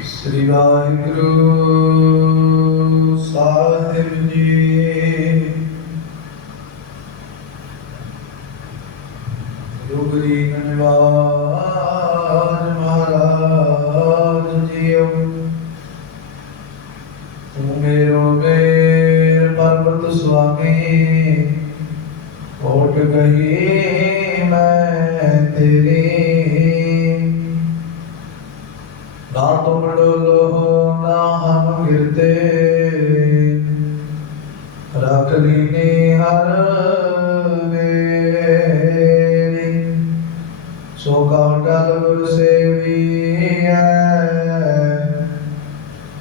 ਸ੍ਰੀ ਵਾਹਿਗੁਰੂ ਸਾਹਿਬ ਜੀ। ਯੋਗਰੀ ਨਿਵਾਜ ਮਹਾਰਾਜ ਜੀਓ। ਤੂੰ ਮੇਰੋ ਮੇਰ ਪਰਬਤ ਸੁਆਮੀ। ਓਟ ਗਈ ਮੈਂ ਤੇਰੀ। ਨਾ ਨਾ ਹਮ ਗਿਰਤੇ ਰੱਖ ਲੀਨੀ ਹਰ ਵੇਰੀ ਸੋ ਕਾਟਲ ਗੁਰ ਸੇਵੀਐ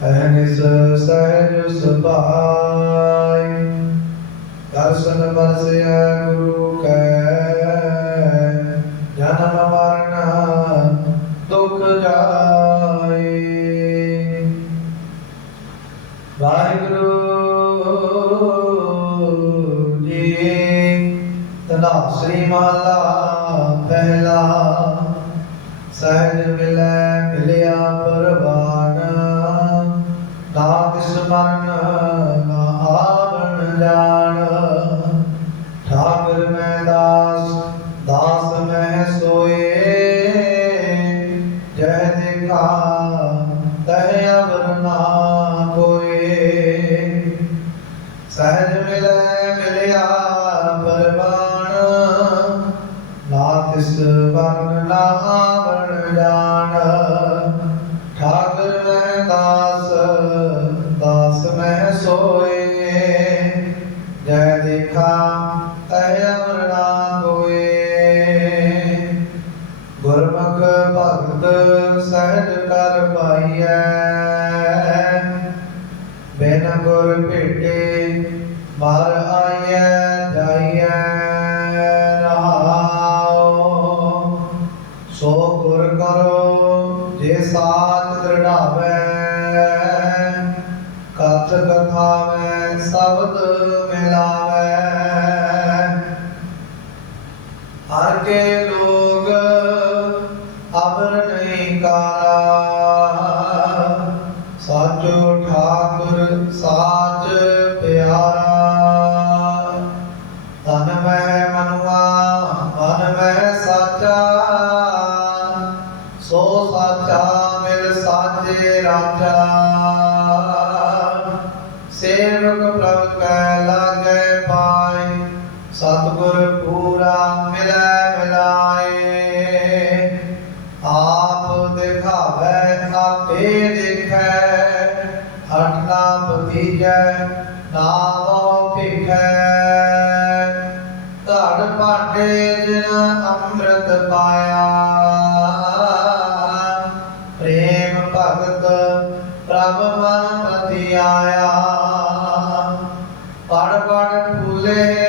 ਅਹਨਿਸ ਸਹਿਜ ਸੁਭਾਈ ਦਰਸ਼ਨ ਬਰਸਿਆ ਗੁਰੂ ਕੈ ਵਾਹਿਗੁਰੂ ਜੀ ਤਨਾ ਸ੍ਰੀ ਮਹਲਾ ਪਹਿਲਾ ਸਹਿਜ ਮਿਲੈ ਮਿਲਿਆ ਪਰਵਾਨ, ਨਾ ਕਿਸ ਨਾ ਆਵਣ ਜਾਣ। ਠਾਕੁਰ ਮੈਂ ਸਹਿਜ ਕਰ ਪਾਈਐ। ਬਿਨ ਗੁਰ ਭੇਟੇ ਮਰ ਆਈਐ, ਜਾਈਐ ਰਹਾਉ। ਸੋ ਗੁਰ ਕਰੋ ਜੇ ਸਾਥ ਦ੍ਰਿੜਾਵੈ, ਕਥ ਕਥਾਵੈ, ਸ਼ਬਦ ਮਿਲਾਵੈ। ਹਰ ਕੇ ਲੋਗ ਅਬਰ ਨਹੀਂ ਸਾਚੋ ਠਾਕੁਰ ਸਾਚ ਪਿਆਰਾ। ਤਨ ਮਹਿ ਮਨੁਆ, ਮਨ ਮਹਿ ਸਾਚਾ। ਸੋ ਸਾਚਾ ਮਿਲ ਸਾਚੇ ਰਾਜਾ। ਸੇਵਕ ਪ੍ਰਭ ਕੈ ਦਿਖਾਵੈ ਆਪੇ ਦੇਖੈ, ਹਟ ਨਾ ਪਤੀਜੈ ਨਾਮ ਭਿਖੈ। ਧੜ ਭਾਟੇ ਜਿਨ ਅੰਮ੍ਰਿਤ ਪਾਇਆ, ਪ੍ਰੇਮ ਭਗਤ ਪ੍ਰਭ ਮਨ ਪਤੀ ਆਇਆ। ਪੜ ਪੜ ਫੂਲੇ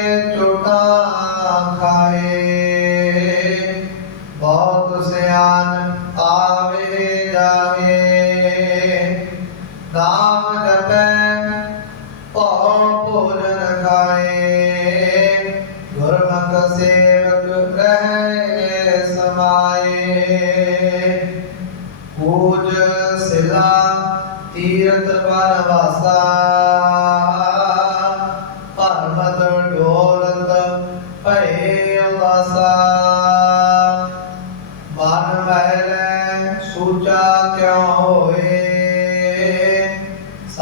ਨਾਮ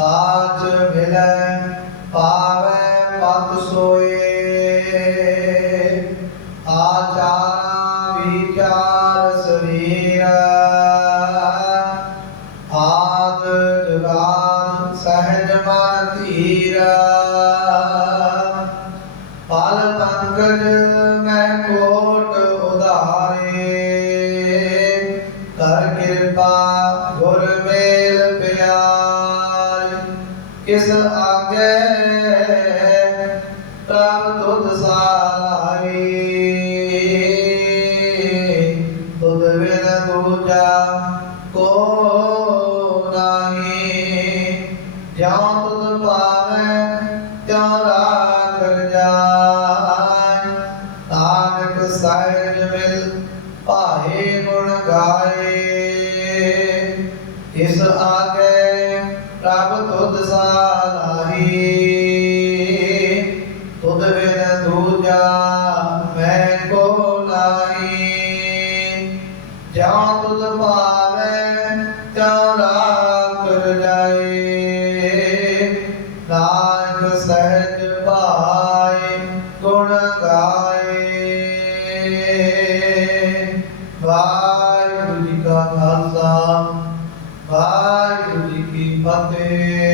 ਸਾਚ ਮਿਲੈ ਪਾਵੈ ਪਤ ਸੋਏ। ਆਚਾਰ ਵਿਚਾਰ ਸਰੀਰ, ਆਦ ਜੁਗਾਦ ਸਹਿਜ ਮਨ ਧੀਰ। ਪਲ ਪੰਕਜ ਮੈਂ ਕੋ ਆਗੇ ਪ੍ਰਭ ਤੁਧ ਸਾਲਾਈ ਤੁਧ ਬਿਨ ਦੂਜਾ ਕੋ ਨਾਹੀ। ਜਾਂ ਤੁਧ ਪਾਵੈ ਤਿਉ ਰਾਖ ਜਾਇ ਨਾਨਕ ਸਹਿਜ ਮਿਲ ਭਾਏ ਗੁਣ ਗਾਏ। ਇਸ ਆਗੇ ਤੁਧ ਬਿਨ ਦੂਜਾ ਮੈਂ ਕੋ ਨਾਹੀ। ਜਾਂ ਤੁਧ ਭਾਵੈ ਤਾਂ ਰਾਖ ਜਾਏ। ਨਾਨਕ ਸਹਿਜ ਭਾਏ ਗੁਣ ਗਾਏ। ਵਾਹਿਗੁਰੂ ਜੀ ਕਾ ਖਾਲਸਾ, ਵਾਹਿਗੁਰੂ ਜੀ ਕੀ ਫਤਿਹ।